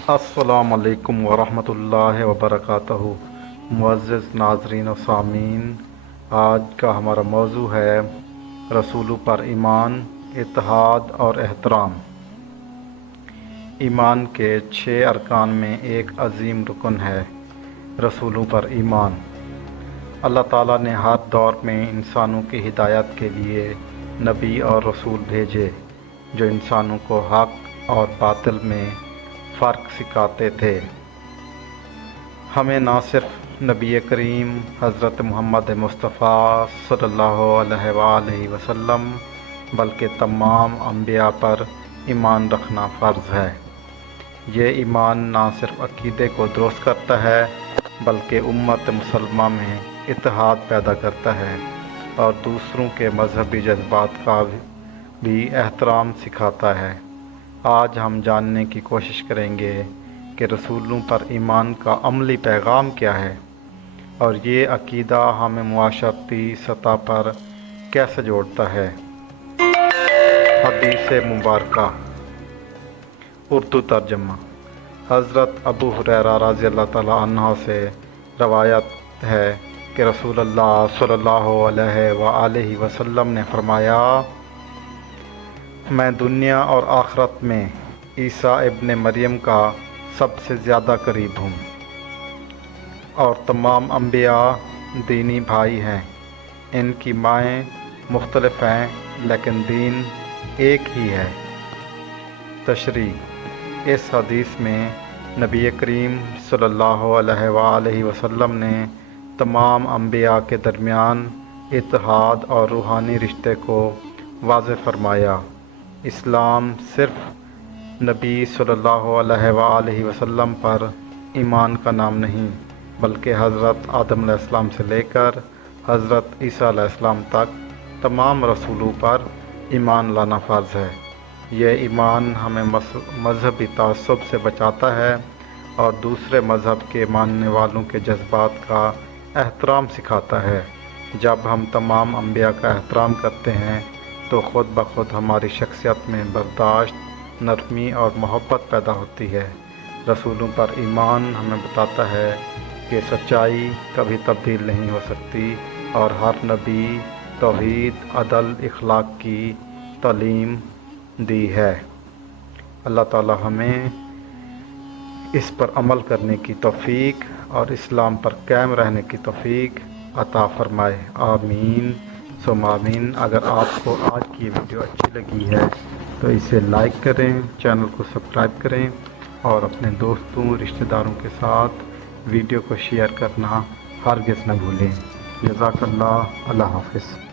अस्सलाम वालेकुम वरहमतुल्लाहि वबरकातुहू। मुअज़्ज़िज़ नाज़रीन व सामीन, आज का हमारा मौजू है रसूलों पर ईमान, इत्तेहाद और एहतराम। ईमान के 6 अरकान में एक अज़ीम रुकन है रसूलों पर ईमान। अल्लाह ताला ने हर दौर में इंसानों की हिदायत के लिए नबी और रसूल भेजे, जो इंसानों को हक़ और बातिल में फ़र्क सिखाते थे। हमें ना सिर्फ नबी करीम हज़रत मोहम्मद मुस्तफ़ा सल्लल्लाहु अलैहि वसल्लम बल्कि तमाम अंबिया पर ईमान रखना फ़र्ज़ है। ये ईमान ना सिर्फ अक़ीदे को दुरुस्त करता है बल्कि उम्मत मुसलमा में इत्तेहाद पैदा करता है और दूसरों के मजहबी जज्बात का भी एहतराम सिखाता है। आज हम जानने की कोशिश करेंगे कि रसूलों पर ईमान का अमली पैगाम क्या है और ये अक़ीदा हमें मुआशरती सतह पर कैसे जोड़ता है। हदीस मुबारका उर्दू तर्जमा। हज़रत अबू हुरैरा रज़ियल्लाहु तआला अन्हु से रवायत है कि रसूलुल्लाह सल्लल्लाहु अलैहि वसल्लम ने फरमाया, मैं दुनिया और आखिरत में ईसा इब्न मरियम का सबसे ज़्यादा करीब हूँ और तमाम अंबिया दीनी भाई हैं। इनकी माएँ मुख्तलिफ़ हैं लेकिन दीन एक ही है। तशरीह। इस हदीस में नबी करीम सल्लल्लाहु अलैहि वसल्लम ने तमाम अंबिया के दरमियान इत्तेहाद और रूहानी रिश्ते को वाज़ेह फरमाया। इस्लाम सिर्फ़ नबी सल्लल्लाहु अलैहि वसल्लम पर ईमान का नाम नहीं बल्कि हज़रत आदम अलैहिस्सलाम से लेकर हज़रत ईसा अलैहिस्सलाम तक तमाम रसूलों पर ईमान लाना फ़र्ज़ है। यह ईमान हमें मज़हबी तअस्सुब से बचाता है और दूसरे मज़हब के मानने वालों के जज्बात का एहतराम सिखाता है। जब हम तमाम अंबिया का एहतराम करते हैं तो ख़ुद ब खुद हमारी शख्सियत में बर्दाश्त, नरमी और मोहब्बत पैदा होती है। रसूलों पर ईमान हमें बताता है कि सच्चाई कभी तब्दील नहीं हो सकती और हर नबी तौहीद, अदल, इखलाक की तालीम दी है। अल्लाह ताला हमें इस पर अमल करने की तौफ़ीक और इस्लाम पर कायम रहने की तौफ़ीक अता फ़रमाए। आमीन सुम्मा आमीन। अगर आपको आज की वीडियो अच्छी लगी है तो इसे लाइक करें, चैनल को सब्सक्राइब करें और अपने दोस्तों रिश्तेदारों के साथ वीडियो को शेयर करना हरगिज़ न भूलें। जज़ाकल्लाह। अल्लाह हाफ़िज़।